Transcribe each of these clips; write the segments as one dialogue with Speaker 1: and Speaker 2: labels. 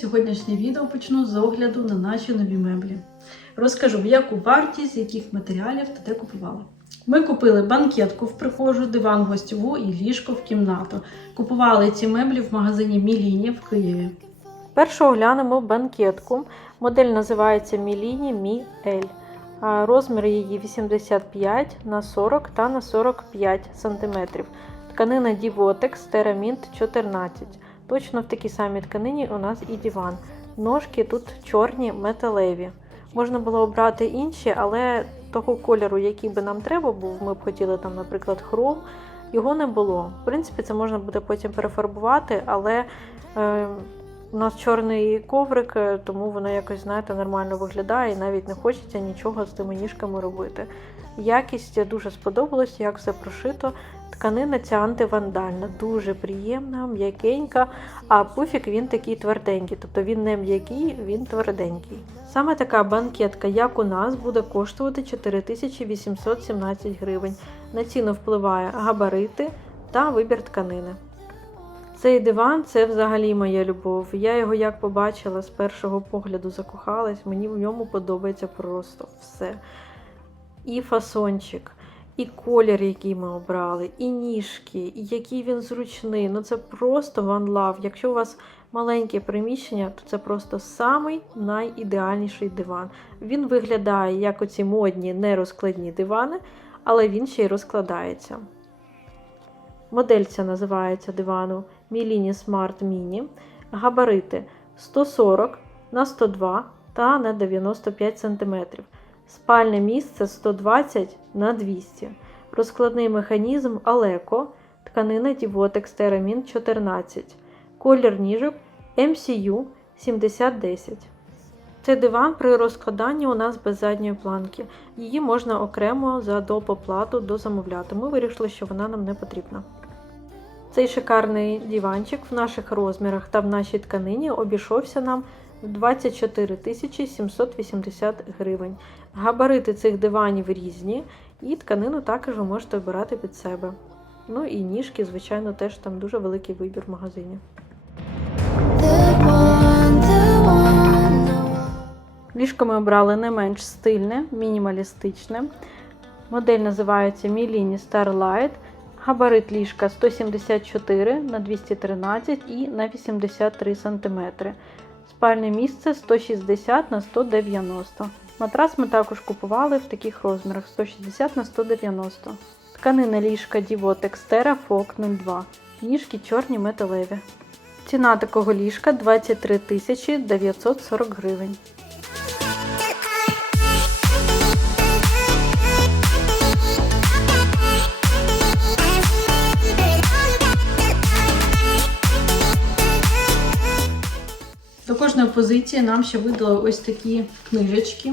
Speaker 1: Сьогоднішнє відео почну з огляду на наші нові меблі. Розкажу, яку вартість, з яких матеріалів та де купувала. Ми купили банкетку в прихожу, диван гостьову і ліжко в кімнату. Купували ці меблі в магазині Міліні в Києві. Першу оглянемо банкетку. Модель називається Міліні Мі. А Розмір її 85 на 40 та на 45 см. Тканина Divotex Teramint 14. Точно в такій самій тканині у нас і диван. Ножки тут чорні металеві. Можна було обрати інші, але того кольору, який би нам треба був, ми б хотіли там, наприклад, хром, його не було. В принципі, це можна буде потім перефарбувати, але е, у нас чорний коврик, е, тому воно якось, знаєте, нормально виглядає і навіть не хочеться нічого з тими ніжками робити. Якість дуже сподобалась, як все прошито. Тканина ця антивандальна, дуже приємна, м'якенька, а пуфік він такий тверденький, тобто він не м'який, він тверденький. Саме така банкетка, як у нас, буде коштувати 4817 гривень. На ціну впливає габарити та вибір тканини. Цей диван це взагалі моя любов. Я його як побачила з першого погляду закохалась, мені в ньому подобається просто все. І фасончик, і колір, який ми обрали, і ніжки, і який він зручний. Ну це просто one love. Якщо у вас маленьке приміщення, то це просто самий найідеальніший диван. Він виглядає як оці модні нерозкладні дивани, але він ще й розкладається. Модель ця називається дивану Міліні Smart Mini. Габарити 140 на 102 та на 95 см. Спальне місце 120 на 200 Розкладний механізм Алеко. Тканина Divotex Teramint 14. Колір ніжок MCU 7010. Цей диван при розкладанні у нас без задньої планки. Її можна окремо за допоплату дозамовляти. Ми вирішили, що вона нам не потрібна. Цей шикарний диванчик в наших розмірах та в нашій тканині обійшовся нам в 24 тисячі 780 гривень. Габарити цих диванів різні, і тканину також ви можете обирати під себе. Ну і ніжки, звичайно, теж там дуже великий вибір в магазині. Ліжко ми обрали не менш стильне, мінімалістичне. Модель називається Milini Starlight. Габарит ліжка 174 на 213 і на 83 см. Спальне місце 160 на 190 Матрас ми також купували в таких розмірах 160 на 190 Тканина ліжка Terra Foc 02. Ніжки чорні металеві. Ціна такого ліжка 23 940 гривень. Кожної позиції нам ще видали ось такі книжечки.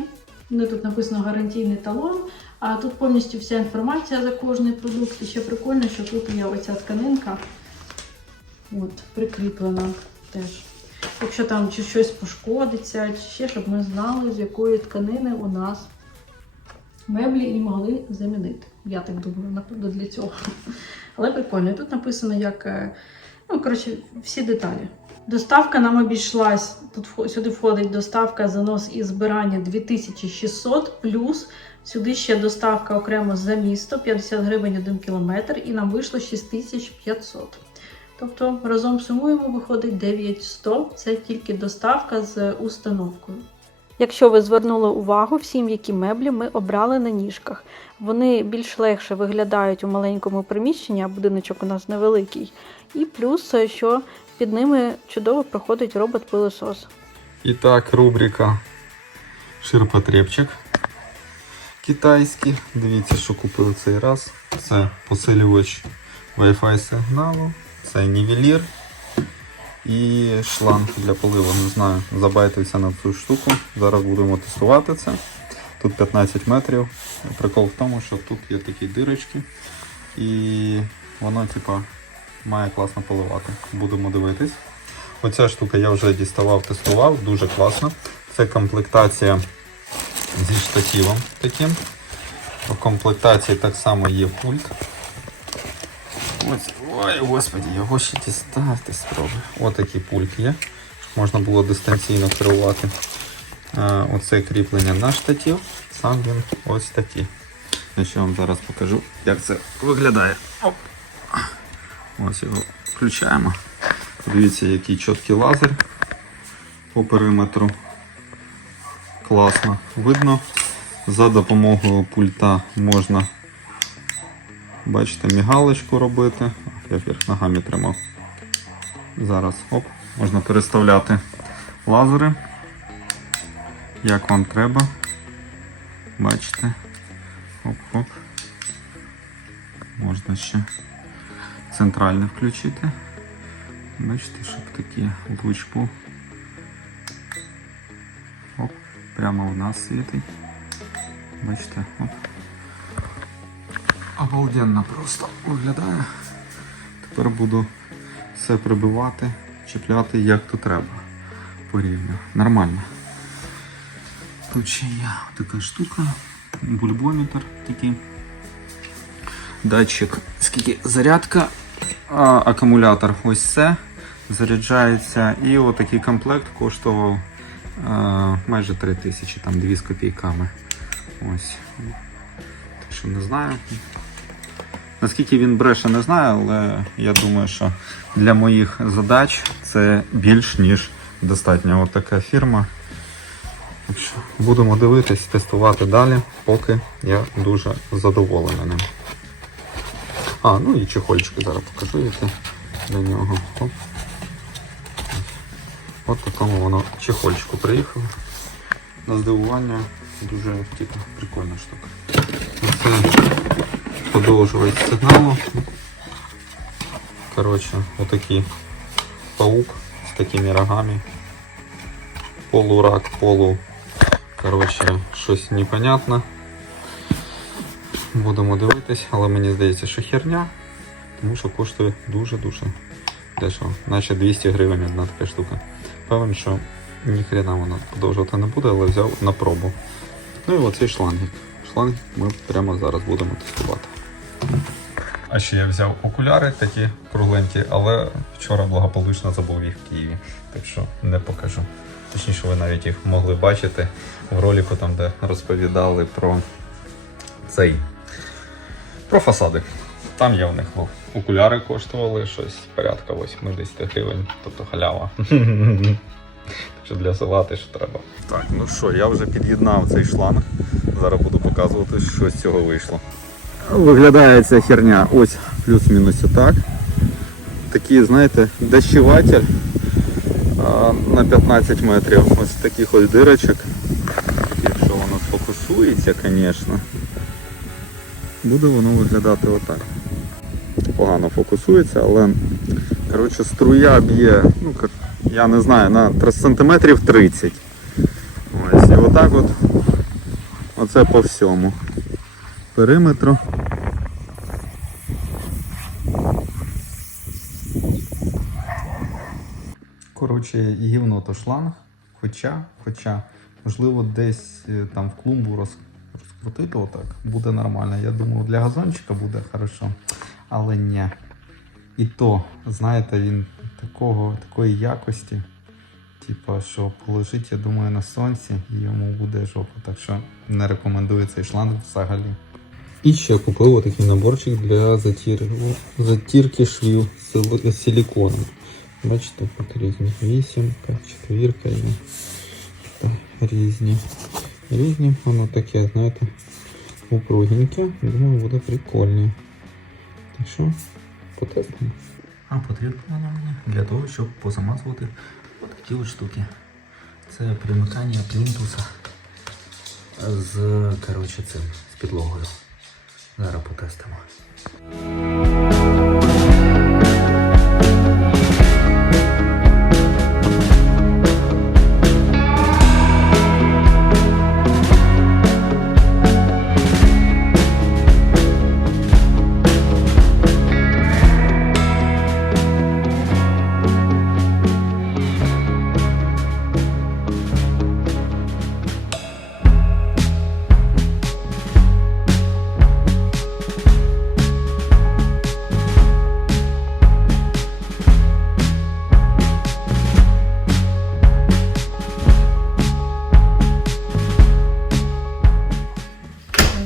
Speaker 1: Вони тут написано гарантійний талон, а тут повністю вся інформація за кожний продукт. І ще прикольно, що тут є оця тканинка от, прикріплена теж. Якщо там чи щось пошкодиться, чи ще, щоб ми знали, з якої тканини у нас меблі і могли замінити. Я так думаю, напевно, для цього. Але прикольно. Тут написано, як е, ну, коротше, всі деталі. Доставка нам обійшлась. Тут сюди входить доставка, занос і збирання 2600, плюс сюди ще доставка окремо за місто 50 гривень 1 кілометр, і нам вийшло 6500. Тобто разом сумуємо, виходить 9100. Це тільки доставка з установкою. Якщо ви звернули увагу, всі м'які меблі ми обрали на ніжках. Вони більш легше виглядають у маленькому приміщенні, а будиночок у нас невеликий. І плюс, що під ними чудово проходить робот-пилосос.
Speaker 2: І так, рубрика ширпотребчик китайський. Дивіться, що купили цей раз. Це посилювач Wi-Fi сигналу, це нівелір і шланг для поливу. Не знаю, забайтився на цю штуку. Зараз будемо тестувати це. Тут 15 метрів. Прикол в тому, що тут є такі дирочки, і воно, типа, має класно поливати. Будемо дивитись. Оця штука я вже діставав, тестував, дуже класно. Це комплектація зі штативом таким. У комплектації так само є пульт. Ось, ой, господи, його ще дістати спробую. Отакий пульт є. щоб Можна було дистанційно керувати. А, оце кріплення на штатів. Сам він ось такий. Я ще вам зараз покажу, як це виглядає. Оп. Ось його включаємо. Дивіться, який чіткий лазер по периметру. Класно видно. За допомогою пульта можна, бачите, мігалочку робити. Я вверх ногами тримав. Зараз оп, можна переставляти лазери. Як вам треба. Бачите. Оп-оп. Можна ще центральне включити. Бачите, щоб такий луч був. Оп, прямо у нас світить. Бачите, оп. Обалденно просто виглядає. Тепер буду все прибивати, чіпляти як то треба. По рівню. Нормально. Тут ще є така штука, бульбометр такий. Датчик, скільки зарядка, а, акумулятор ось це заряджається. І отакий комплект коштував а, майже 3 тисячі, там 2 з копійками. Ось. Так що не знаю. Наскільки він бреше, не знаю, але я думаю, що для моїх задач це більш ніж достатньо. От така фірма. Будемо дивитись, тестувати далі, поки я дуже задоволений ним. А, ну і чехольчики зараз покажу, які до нього. Оп. От такому воно чехольчику приїхало. На здивування дуже типу, прикольна штука. Це подовжувач сигналу. Коротше, отакий паук з такими рогами. Полурак, полу. Коротше, щось непонятне. Будемо дивитись, але мені здається, що херня, тому що коштує дуже-дуже дешево. Наче 200 гривень одна така штука. Певен, що ніхрена вона подовжувати не буде, але взяв на пробу. Ну і оцей шлангік. Шлангік ми прямо зараз будемо тестувати. А ще я взяв окуляри такі кругленькі, але вчора благополучно забув їх в Києві, так що не покажу. Точніше, ви навіть їх могли бачити в ролику, там, де розповідали про цей про фасади. Там я в них був. Окуляри коштували щось порядка 80 гривень, тобто халява. Так що для села теж треба. Так, ну що, я вже під'єднав цей шланг. Зараз буду показувати, що з цього вийшло. Виглядає ця херня ось плюс-мінус отак. Такий, знаєте, дощіватель а, на 15 метрів. Ось таких ось дирочок. Якщо воно сфокусується, звісно, буде воно виглядати отак. Погано фокусується, але коротше, струя б'є, ну, я не знаю, на тр- сантиметрів 30. Ось, і отак от оце по всьому периметру. Коротше, гівно то шланг, хоча, хоча, можливо, десь е, там в клумбу роз, розкрутити отак, буде нормально. Я думаю, для газончика буде хорошо. Але ні. І то, знаєте, він такого, такої якості. Типа, що положить, я думаю, на сонці і йому буде жопа. Так що не рекомендую цей шланг взагалі. І ще купив отакий наборчик для затір... затірки швів сили- силіконом. Бачите, тут різні вісімка, четвірка і різні. Різні, воно таке, знаєте, упругеньке. Думаю, буде прикольне. Так що, потестимо. А потрібно воно мені для того, щоб позамазувати отакі от штуки. Це примикання плінтуса з, коротше, цим, з підлогою. Зараз потестимо.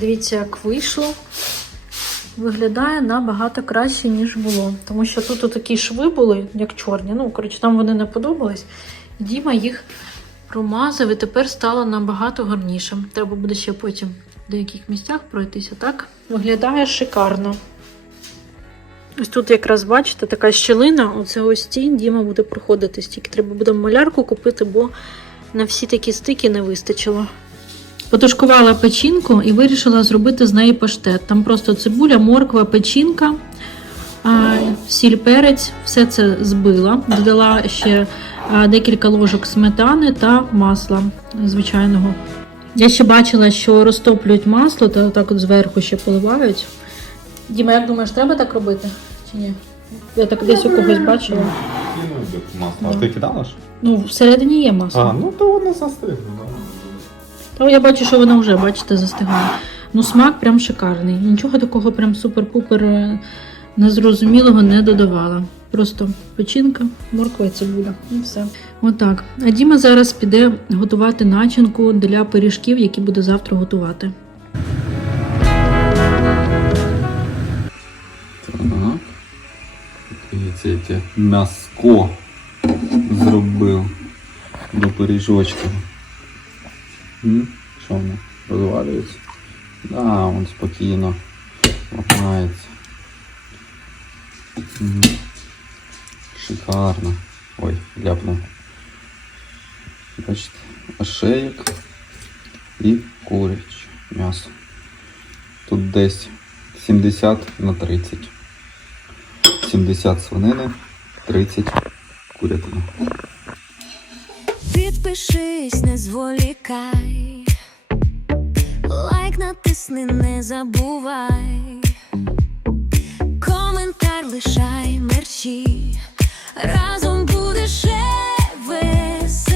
Speaker 1: Дивіться, як вийшло. Виглядає набагато краще, ніж було. Тому що тут такі шви були, як чорні. Ну, коротше, нам вони не подобались. Діма їх промазав і тепер стало набагато гарніше. Треба буде ще потім в деяких місцях пройтися, так? Виглядає шикарно. Ось тут якраз бачите, така щілина, оце ось тінь Діма буде проходити стільки. Треба буде малярку купити, бо на всі такі стики не вистачило. Потушкувала печінку і вирішила зробити з неї паштет. Там просто цибуля, морква, печінка, сіль, перець, все це збила. Додала ще декілька ложок сметани та масла звичайного. Я ще бачила, що розтоплюють масло та так от зверху ще поливають. Діма, як думаєш, треба так робити? Чи ні? Я так десь у когось бачила.
Speaker 2: А ти кидала ж?
Speaker 1: Ну, всередині є масло.
Speaker 2: А, ну то воно застигло.
Speaker 1: Та я бачу, що вона вже, бачите, застигає. Ну, смак прям шикарний. Нічого такого прям супер-пупер е, незрозумілого не додавала. Просто печінка, морква і цибуля. І все. Отак. А Діма зараз піде готувати начинку для пиріжків, які буде завтра готувати.
Speaker 2: Дивіться, яке м'яско зробив до пиріжочка. Що воно? Розвалюється? Да, він спокійно ламається. Мгм. Шикарно. Ой, ляпнув. Бачите, ошеєк і куряче м'ясо. Тут десь 70 на 30. 70 свинини, 30 курятини
Speaker 3: спішись, не зволікай, лайк натисни, не забувай, коментар лишай мерчі, разом будеш весь